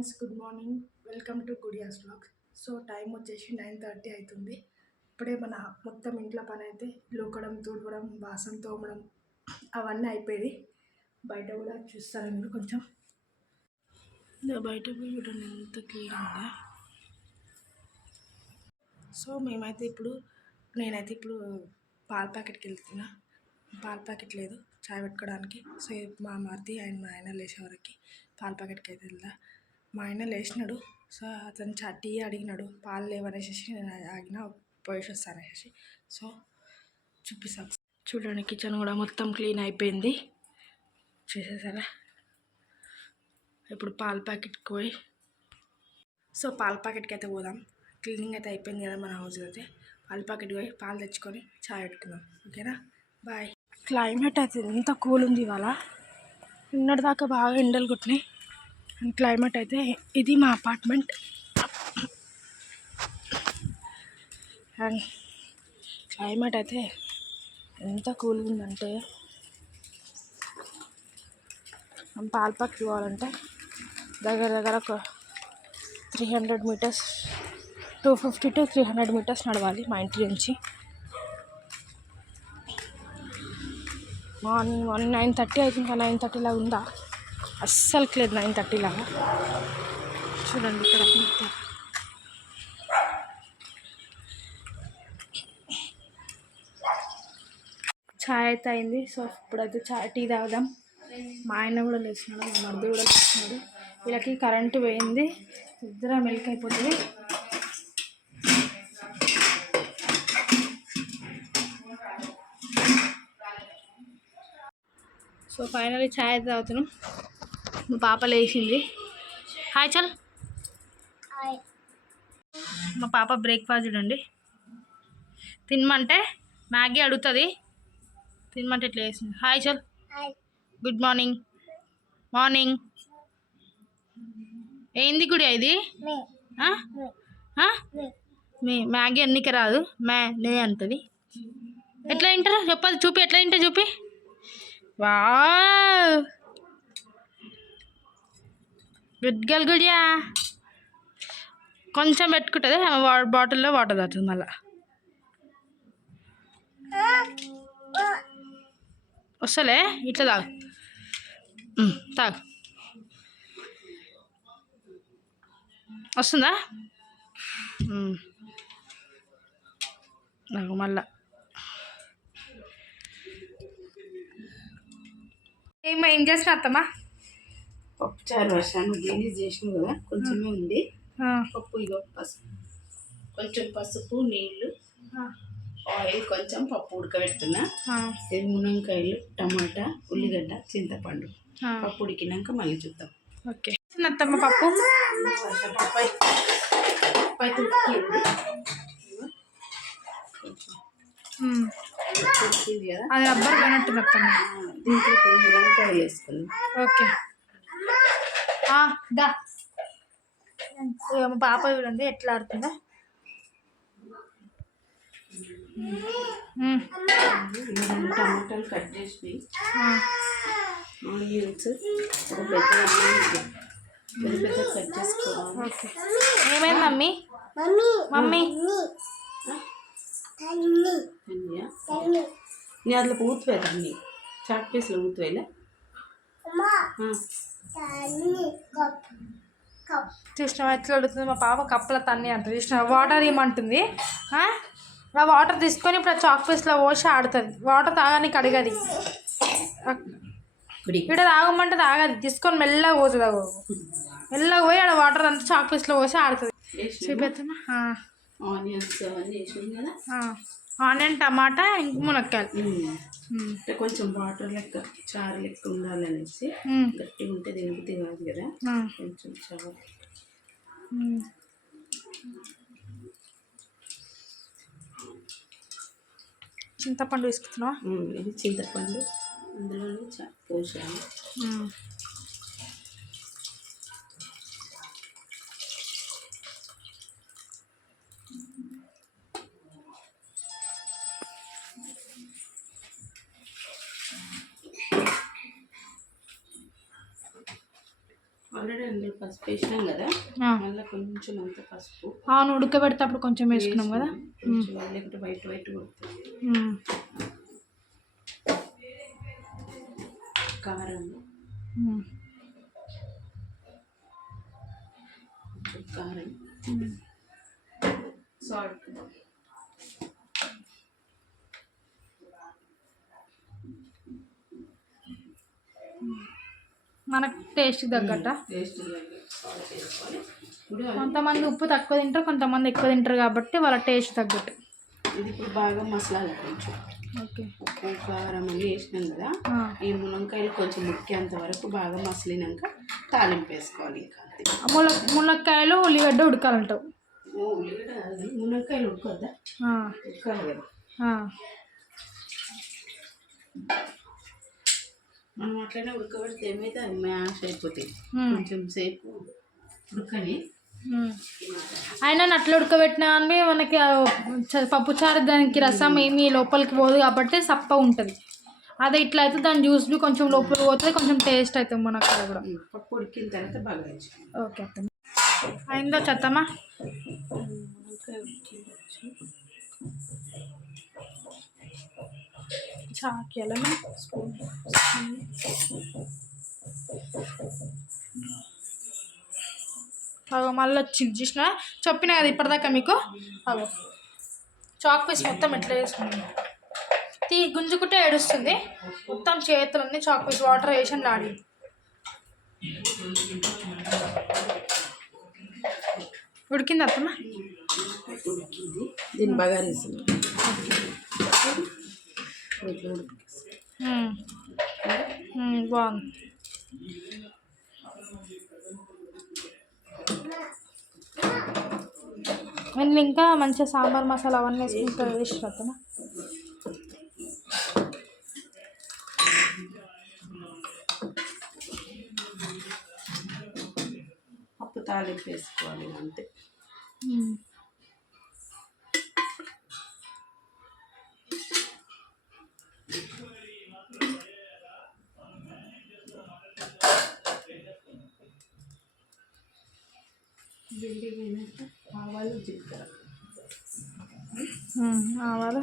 Friends good morning welcome to Gudiyas blog so time వచ్చేసి nine thirty అవుతుంది ఇప్పుడే మన మొత్తం ఇంట్లో పని అయితే లూకడం తుడవడం వాసన తోమడం అవన్నీ అయిపోయింది. బయట కూడా చూస్తాను మీరు కొంచెం? బయట పోయి చూడండి ఎంత ఉందా. సో మేమైతే ఇప్పుడు నేనైతే ఇప్పుడు పాల ప్యాకెట్కి వెళ్తున్నా. పాల ప్యాకెట్ లేదు చాయ్ పెట్టుకోవడానికి. సో మా మరిది ఆయన మా ఆయన లేచే వరకు పాల ప్యాకెట్కి అయితే వెళ్దా. మా ఆయన లేచినాడు. సో అతను చా టీ అడిగినాడు. పాలు లేవనేసి నేను ఆగిన. పోయేసి వస్తాను అనేసి. సో చూపిస్తాను చూడండి కిచెన్ కూడా మొత్తం క్లీన్ అయిపోయింది. చేసేసారా? ఇప్పుడు పాల ప్యాకెట్కి పోయి. సో పాల ప్యాకెట్కి అయితే పోదాం. క్లీనింగ్ అయితే అయిపోయింది కదా మన హౌస్ అయితే. పాల ప్యాకెట్ పోయి పాలు తెచ్చుకొని చాయ్ పెట్టుకుందాం. ఓకేనా? బాయ్. క్లైమేట్ అయితే ఎంత కూల్ ఉంది ఇవాళ. నిన్నటిదాకా బాగా ఎండలు కొట్టినాయి. క్లైమేట్ అయితే ఇది మా అపార్ట్మెంట్. అండ్ క్లైమేట్ అయితే ఎంత కూల్గా ఉందంటే మనం పాల పోవాలంటే దగ్గర దగ్గర ఒక three hundred meters two fifty to three hundred meters నడవాలి మా ఇంటి నుంచి. మార్నింగ్ వన్ నైన్ థర్టీ అయితే ఇంకా నైన్ థర్టీలా ఉందా? అస్సలకి లేదు నైన్ థర్టీలాగా చూడండి ఇక్కడ. ఛాయ్ చాయ్ అయితే అయింది. సో ఇప్పుడైతే చాయ్ టీ తాగుదాం. మా ఆయన కూడా లేచినాడు మా మరిది కూడా లేచినాడు. వీళ్ళకి కరెంటు పోయింది. ఇద్దరం మెల్క్ అయిపోతుంది. సో ఫైనల్ ఛాయ్ అయితే తాగుతున్నాం. మా పాప లేచింది. హాయ్ చల్. మా పాప బ్రేక్ఫాస్ట్ చూడండి. తినమంటే మ్యాగీ అడుగుతుంది. తినమంటే ఇట్లా వేసింది హాయ్ చల్. Good morning. మార్నింగ్. ఏంది గుడి ఇది? మీ. మ్యాగీ అన్నికి రాదు. మ్యా నే అంటది. ఎట్లా తింటారు? చెప్పదు. చూపి. ఎట్లా తింటా చూపి. వా గుడ్ గల్ గుడియా కొంచెం పెట్టుకుంటుంది ఆమె వా- బాటిల్లో వాటర్ తాగుతుంది మళ్ళా. వస్తలే ఇట్లా తాగు. తాగు. వస్తుందా? నాకు మళ్ళా. ఏం ఏం చేసిన అత్తమ్మా? పప్పు చారు వర్షాన్ని దీన్ని చేసినావు కదా కొంచెమే ఉంది. పప్పు ఇగో పసుపు. కొంచెం పసుపు నీళ్ళు ఆయిల్ కొంచెం పప్పు ఉడకబెడుతున్నా. ఇది మునక్కాయలు టమాటా ఉల్లిగడ్డ చింతపండు. పప్పు ఉడికినాక మళ్ళీ చూద్దాం. ఓకే. అత్తమ్మ పప్పు? పప్పు అయితే ఉడికింది. అది రబ్బర్ పోయినట్టుంది అత్తమ్మ. ఆ, దీంట్లో వేసుకుందాం. ఓకే. దా. పాప చూడండి ఎట్లా ఆడుతుందా. టమాటాలు కట్ చేసి ఆ. ఆనియన్స్ ఒక పెద్ద ఆనియన్. పెద్ద పెద్ద కట్ చేసుకోవాలి. ఏమైంది మమ్మీ? మమ్మీ. ధనియా నీ అందులో ఊతువేదా అన్ని చాట్ పీస్లో ఊతువేలా చూసిన ఎట్లా అడుగుతుంది మా పాప? కప్పల తన్ని అంట. చూసిన వాటర్ ఇమ్మంటుంది. ఆ? వాటర్ తీసుకొని ఇప్పుడు ఆ చాక్ పీస్లో పోసి ఆడుతుంది. వాటర్ తాగానికి అడగది. ఇక్కడ తాగమంటే తాగదు. తీసుకొని మెల్లగా పోతుంది అగో. మెల్లగా పోయి ఆడ వాటర్ అంతా చాక్ పీస్లో పోసి ఆడుతుంది. చూపెత్తమా ఆనియన్స్ అవన్నీ కదా? ఆనియన్ టమాటా ఇంక మునక్కాయలు. అంటే కొంచెం వాటర్ లెక్క చారు లెక్క ఉండాలనేసి ఉమ్. గట్టిగా ఉంటే దీనికి తినాలి కదా. కొంచెం చారు. చింతపండు వేసుకుతున్నావా ఉమ్, ఇది చింతపండు అందులోనే పోసాను అందులో పసుపు వేసినాం కదా. మళ్ళీ కొంచెం అంత పసుపు. అవును ఉడకబెడేటప్పుడు కొంచెం వేసుకున్నాం కదా. లేకుంటే వైట్ వైట్ కొడుతుంది. కారం. కారం. సాల్ట్. మనకు టేస్ట్ తగ్గట్ట. టేస్ట్ కొంతమంది ఉప్పు తక్కువ తింటారు కొంతమంది ఎక్కువ తింటారు కాబట్టి వాళ్ళ టేస్ట్ తగ్గట్టు. ఇది ఇప్పుడు బాగా మసాలా కొంచెం. ఓకే. ఉప్పు కారం అన్నీ వేసినాం కదా. ఈ మునక్కాయలు కొంచెం ముక్కేంత వరకు బాగా మసిలినాక తాలింపు వేసుకోవాలి ఇంకా ముల మునక్కాయలు ఉల్లిగడ్డ ఉడకాలంటావు. ఉల్లిగడ్డ మునక్కాయలు ఉడకొద్దా. ఉడకాలి కదా. మనం అట్లనే ఉడకబెడితే ఏమైతే అది మ్యాష్ అయిపోతాయి. కొంచెం సేపు ఉడకని. అయినా నట్లు ఉడకబెట్టినా అని మనకి ఆ చ- పప్పుచారు దానికి రసం ఏమీ లోపలికి పోదు కాబట్టి సప్ప ఉంటుంది అదే ఇట్లా అయితే దాని జ్యూస్ బి కొంచెం లోపలికి పోతుంది కొంచెం టేస్ట్ అవుతుంది మనకు కూడా. పప్పు ఉడికిన తర్వాత బాగా ఓకే అత్తమ్మ అయిందో చెత్తమ్మా చాక్యాలమ్మా స్పూన్ అగో మళ్ళీ వచ్చింది చూసిన? చెప్పిన కదా ఇప్పటిదాకా మీకు? అగో. చాక్ పీస్ మొత్తం ఎట్లా వేసుకున్నాను తీ గుంజుకుంటే ఏడుస్తుంది. మొత్తం చేతులన్నీ చాక్ పీస్ వాటర్ వేసి ఆడి ఉడికింది అత్తమ్మ? దీన్ని బాగా వేసింది ఇట్లా ఉడికిస్తుంది ఉమ్. ఉమ్, బాగుంది. నేను ఇంకా మంచిగా సాంబార్ మసాలా అవన్నీ వేసుకుంటా వేసి రత్తనా పప్పు తాలింపు వేసుకోవాలి అంతే. ఉమ్. ఆవాలు జీలకర్ర ఆవాలు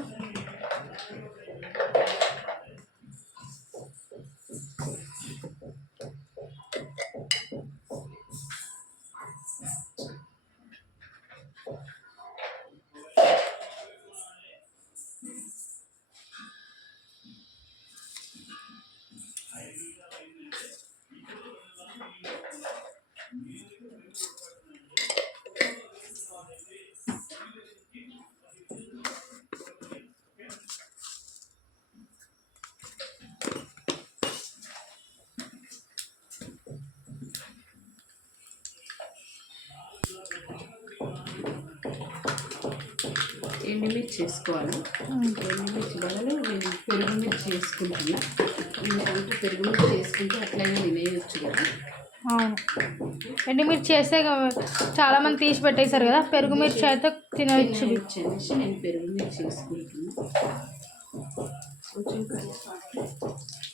ఎండుమిర్చి వేసుకోవాలి. ఎండుమిర్చి బదులు నేను పెరుగు మిర్చి వేసుకుంటున్నా ఎందుకంటే పెరుగు మిర్చి వేసుకుంటే అట్లయినా తినేయచ్చు కదా. ఎండుమిర్చి వేస్తే చాలా మంది తీసి పెట్టేశారు కదా పెరుగు మిర్చి అయితే తినవచ్చు తినేయచ్చు అనేసి నేను పెరుగు మిర్చి వేసుకుంటున్నా కొంచెం కరివేపాకు కొంచెం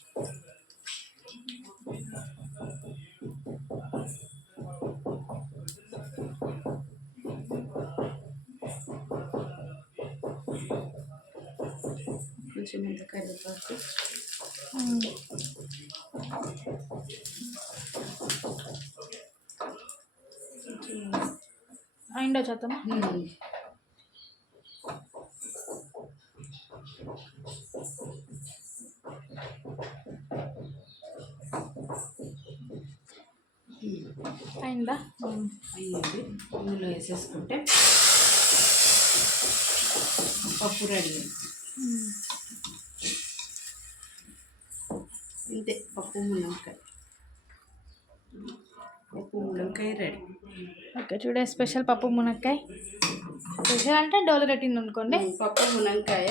అయిందో చేద్దామా. అయిందా. అయ్యింది ఇందులో వేసేసుకుంటే పప్పు రెడీ. ఇంతే పప్పు మునక్కాయ పప్పు మునక్కాయ రెడీ ఓకే టుడే స్పెషల్ పప్పు మునక్కాయ స్పెషల్ అంటే డోలు పెట్టింది అనుకోండి. పప్పు మునక్కాయ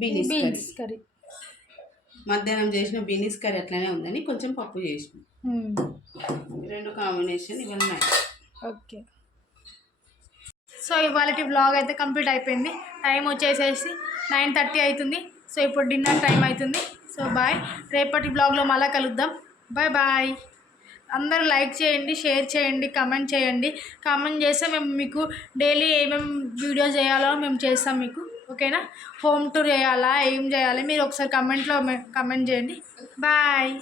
బీనీస్ కర్రీ బీన్స్ కర్రీ మధ్యాహ్నం చేసిన బీనీస్ కర్రీ అట్లనే ఉందని కొంచెం పప్పు చేసిన. రెండు కాంబినేషన్ ఇవన్నీ ఓకే. సో ఇవాళ బ్లాగ్ అయితే కంప్లీట్ అయిపోయింది. టైం వచ్చేసేసి నైన్ థర్టీ అవుతుంది. సో ఇప్పుడు డిన్నర్ టైం అవుతుంది. So bye. రేపటి బ్లాగ్లో మళ్ళా కలుద్దాం. Bye bye. అందరూ లైక్ చేయండి షేర్ చేయండి కమెంట్ చేయండి. కమెంట్ చేస్తే మేము మీకు డైలీ ఏమేమి వీడియోస్ చేయాలో మేము చేస్తాం మీకు. ఓకేనా? హోమ్ టూర్ చేయాలా? ఏం చేయాలి? మీరు ఒకసారి కమెంట్లో కమెంట్ చేయండి. బాయ్.